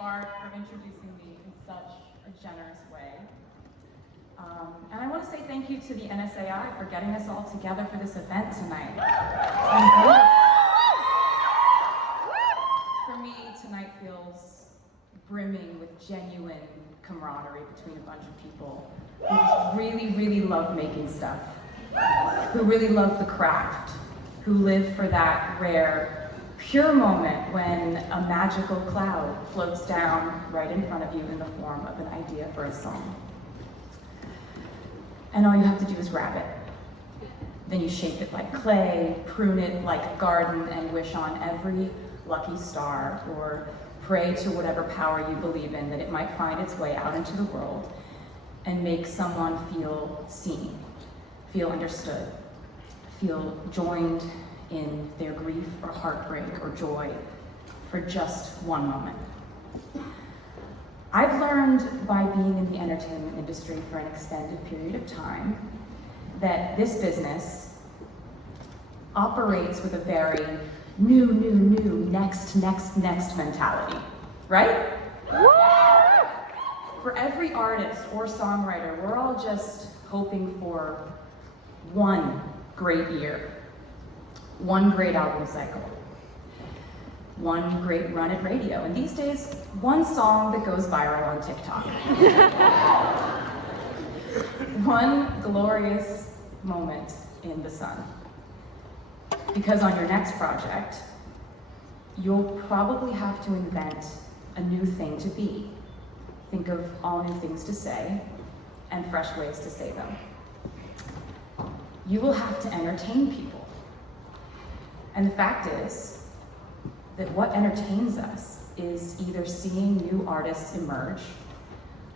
Bart for introducing me in such a generous way. And I want to say thank you to the NSAI for getting us all together for this event tonight. It's been beautiful. For me, tonight feels brimming with genuine camaraderie between a bunch of people who just really, really love making stuff, who really love the craft, who live for that rare, pure moment when a magical cloud floats down right in front of you in the form of an idea for a song. And all you have to do is grab it. Then you shape it like clay, prune it like a garden, and wish on every lucky star, or pray to whatever power you believe in that it might find its way out into the world and make someone feel seen, feel understood, feel joined in their grief or heartbreak or joy for just one moment. I've learned by being in the entertainment industry for an extended period of time that this business operates with a very new, next mentality, right? For every artist or songwriter, we're all just hoping for one great year, one great album cycle, one great run at radio, and these days, one song that goes viral on TikTok. One glorious moment in the sun. Because on your next project, you'll probably have to invent a new thing to be. Think of all new things to say and fresh ways to say them. You will have to entertain people. And the fact is that what entertains us is either seeing new artists emerge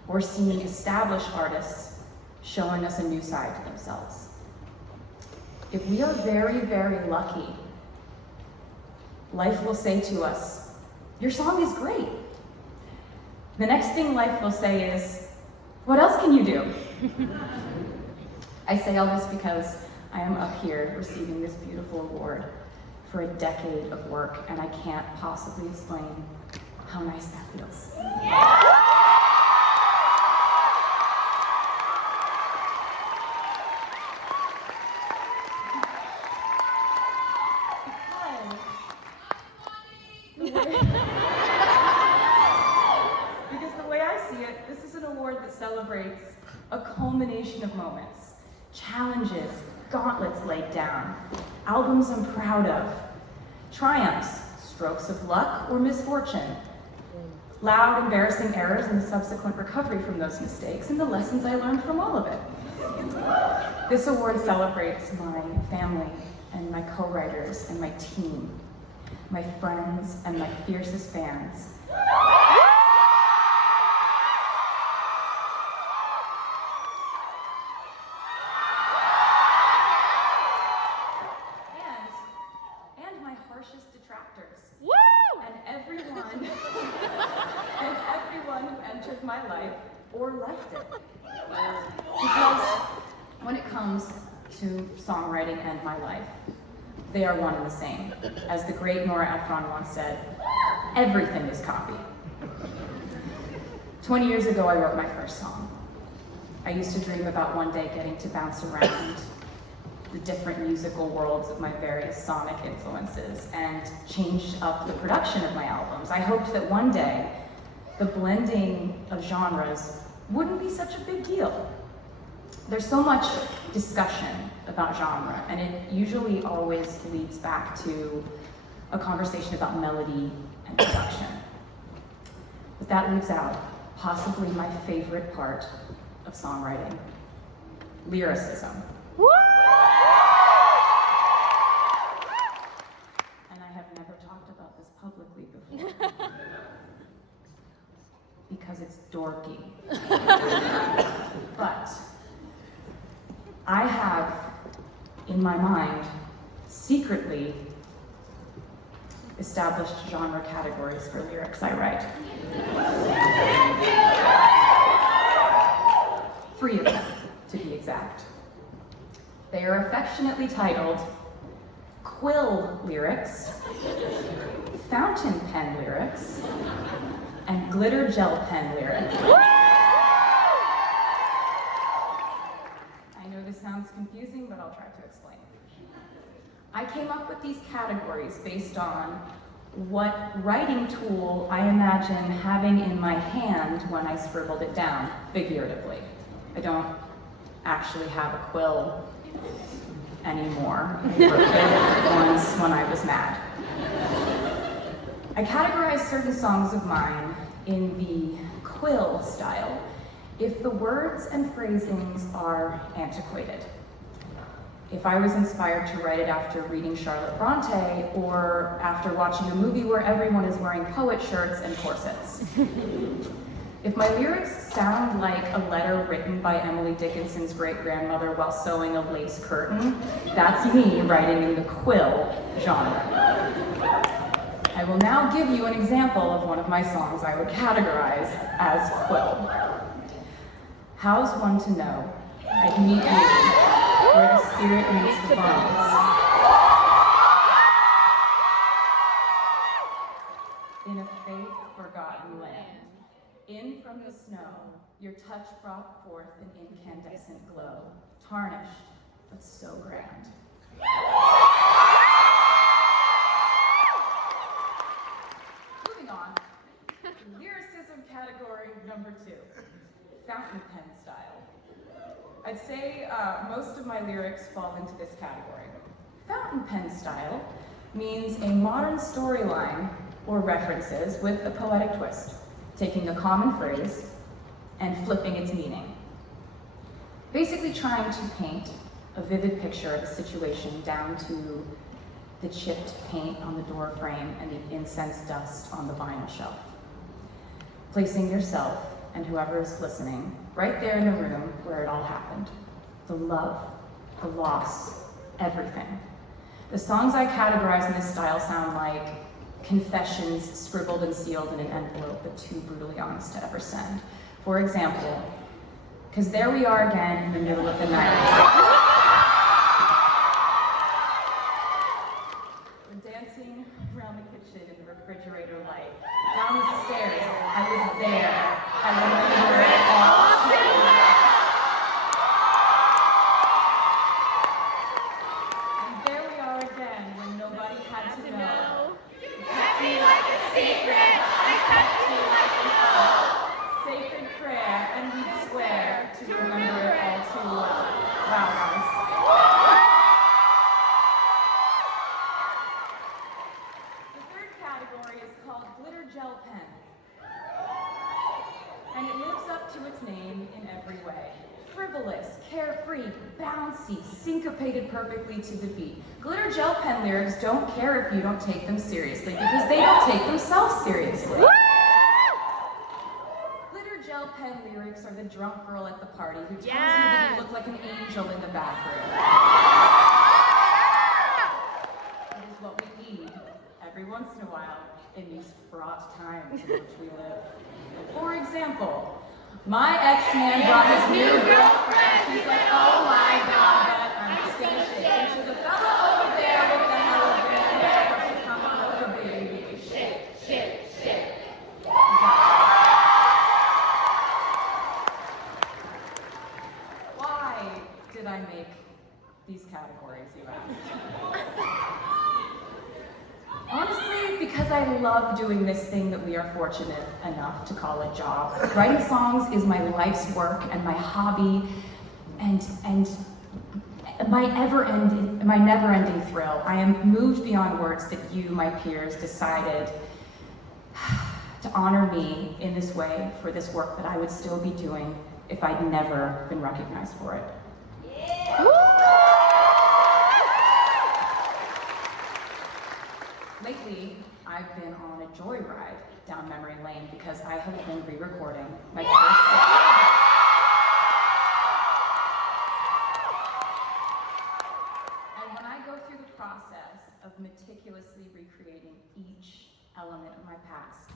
or seeing established artists showing us a new side to themselves. If we are very, very lucky, life will say to us, your song is great. The next thing life will say is, what else can you do? I say all this because I am up here receiving this beautiful award for a decade of work, and I can't possibly explain how nice that feels. Because the way I see it, this is an award that celebrates a culmination of moments, challenges, gauntlets laid down, albums I'm proud of, triumphs, strokes of luck or misfortune, loud, embarrassing errors and the subsequent recovery from those mistakes, and the lessons I learned from all of it. This award celebrates my family and my co-writers and my team, my friends and my fiercest fans. And my harshest detractors. Woo! And everyone who entered my life or left it. Because when it comes to songwriting and my life, they are one and the same. As the great Nora Ephron once said, everything is copy. 20 years ago, I wrote my first song. I used to dream about one day getting to bounce around the different musical worlds of my various sonic influences and changed up the production of my albums. I hoped that one day, the blending of genres wouldn't be such a big deal. There's so much discussion about genre, and it usually always leads back to a conversation about melody and production. But that leaves out possibly my favorite part of songwriting, lyricism. Woo! And I have never talked about this publicly before. Because it's dorky. But I have, in my mind, secretly established genre categories for lyrics I write. 3 of them, to be exact. They are affectionately titled quill lyrics, fountain pen lyrics, and glitter gel pen lyrics. I know this sounds confusing, but I'll try to explain. I came up with these categories based on what writing tool I imagine having in my hand when I scribbled it down, figuratively. I don't actually have a quill anymore. I wrote it once when I was mad. I categorize certain songs of mine in the quill style if the words and phrasings are antiquated. If I was inspired to write it after reading Charlotte Bronte or after watching a movie where everyone is wearing poet shirts and corsets. If my lyrics sound like a letter written by Emily Dickinson's great-grandmother while sewing a lace curtain, that's me writing in the quill genre. I will now give you an example of one of my songs I would categorize as quill. How's one to know I'd meet you where the spirit meets the bones? In a faith-forgotten land. In from the snow, your touch brought forth an incandescent glow, tarnished, but so grand. Moving on, lyricism category number 2, fountain pen style. I'd say most of my lyrics fall into this category. Fountain pen style means a modern storyline or references with a poetic twist, taking a common phrase and flipping its meaning. Basically trying to paint a vivid picture of a situation down to the chipped paint on the door frame and the incense dust on the vinyl shelf. Placing yourself and whoever is listening right there in the room where it all happened. The love, the loss, everything. The songs I categorize in this style sound like confessions scribbled and sealed in an envelope, but too brutally honest to ever send. For example, 'cause there we are again in the middle of the night. We're dancing around the kitchen in the refrigerator light. Down the stairs, I was there. I remember it all. And there we are again when nobody had to know. You kept me like a secret, I kept you like an oath. Sacred prayer, and we'd swear to remember it all too well. Wow, guys. The third category is called glitter gel pen. And it lives up to its name in every way. Frivolous, carefree, bouncy, syncopated perfectly to the beat. Glitter gel pen lyrics don't care if you don't take them seriously because they don't take themselves seriously. Glitter gel pen lyrics are the drunk girl at the party who tells you that you look like an angel in the bathroom. It is what we need every once in a while in these fraught times in which we live. For example, my ex-man brought his new girlfriend. He's like, oh my God, but I'm just gonna shake into the fella over there with the hella good hair. Why don't you come on over, baby? Shake, shake, shake. Why did I make these categories, you ask? Honestly, because I love doing this thing that we are fortunate enough to call a job. Writing songs is my life's work and my hobby and my never-ending thrill. I am moved beyond words that you, my peers, decided to honor me in this way for this work that I would still be doing if I'd never been recognized for it. Lately, I've been on a joyride down memory lane because I have been re-recording my first six. And when I go through the process of meticulously recreating each element of my past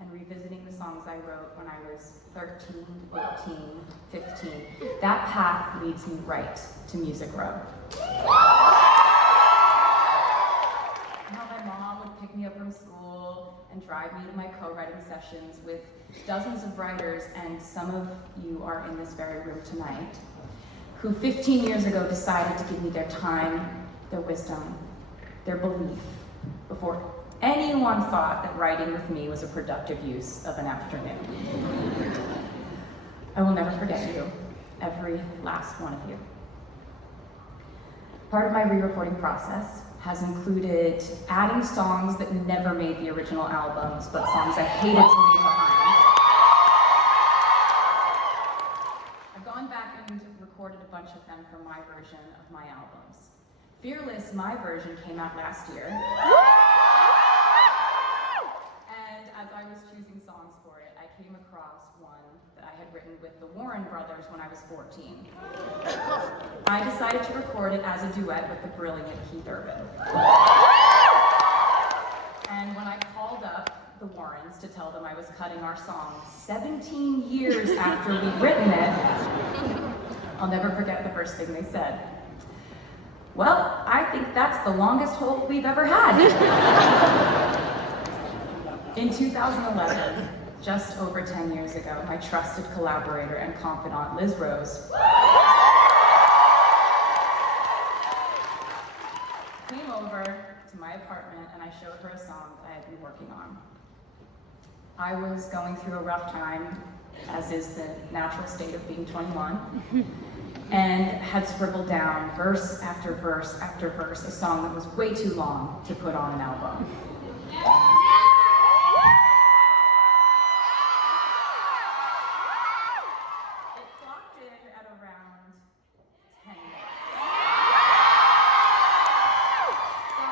and revisiting the songs I wrote when I was 13, 14, 15, that path leads me right to Music Row. How my mom would pick me up from school and drive me to my co-writing sessions with dozens of writers, and some of you are in this very room tonight, who 15 years ago decided to give me their time, their wisdom, their belief, before anyone thought that writing with me was a productive use of an afternoon. I will never forget you, every last one of you. Part of my re-recording process has included adding songs that never made the original albums, but songs I hated to leave behind. I've gone back and recorded a bunch of them for my version of my albums. Fearless, my version, came out last year. And as I was choosing songs for it, I came across one that I had written with the Warren brothers when I was 14. I decided to record it as a duet with the brilliant Keith Urban. And when I called up the Warrens to tell them I was cutting our song 17 years after we'd written it, I'll never forget the first thing they said. Well, I think that's the longest hold we've ever had. In 2011, just over 10 years ago, my trusted collaborator and confidant, Liz Rose, came over to my apartment and I showed her a song that I had been working on. I was going through a rough time, as is the natural state of being 21, and had scribbled down verse after verse after verse, a song that was way too long to put on an album. It clocked in at around 10 minutes. So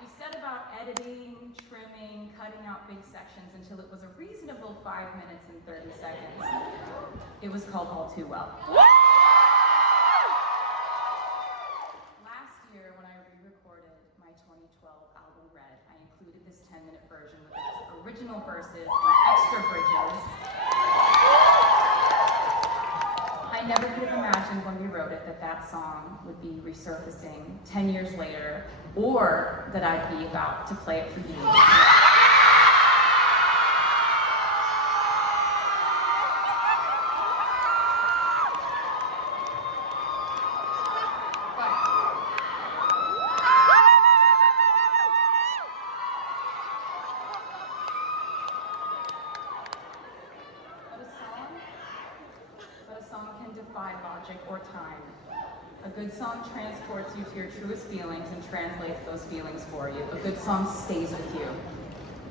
we set about editing, trimming, cutting out big sections until it was a reasonable 5 minutes and 30 seconds. It was called All Too Well. My 2012 album Red, I included this 10-minute version with its original verses and extra bridges. I never could have imagined when we wrote it that that song would be resurfacing 10 years later, or that I'd be about to play it for you. But a song can defy logic or time. A good song transports you to your truest feelings and translates those feelings for you. A good song stays with you,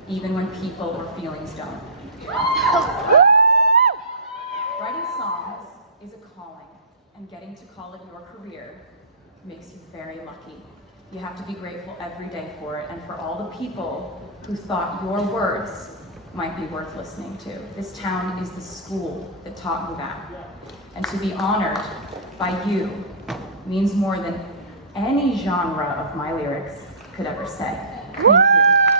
even when people or feelings don't. Writing songs is a calling, and getting to call it your career makes you very lucky. You have to be grateful every day for it, and for all the people who thought your words might be worth listening to. This town is the school that taught me that. And to be honored by you means more than any genre of my lyrics could ever say. Thank you.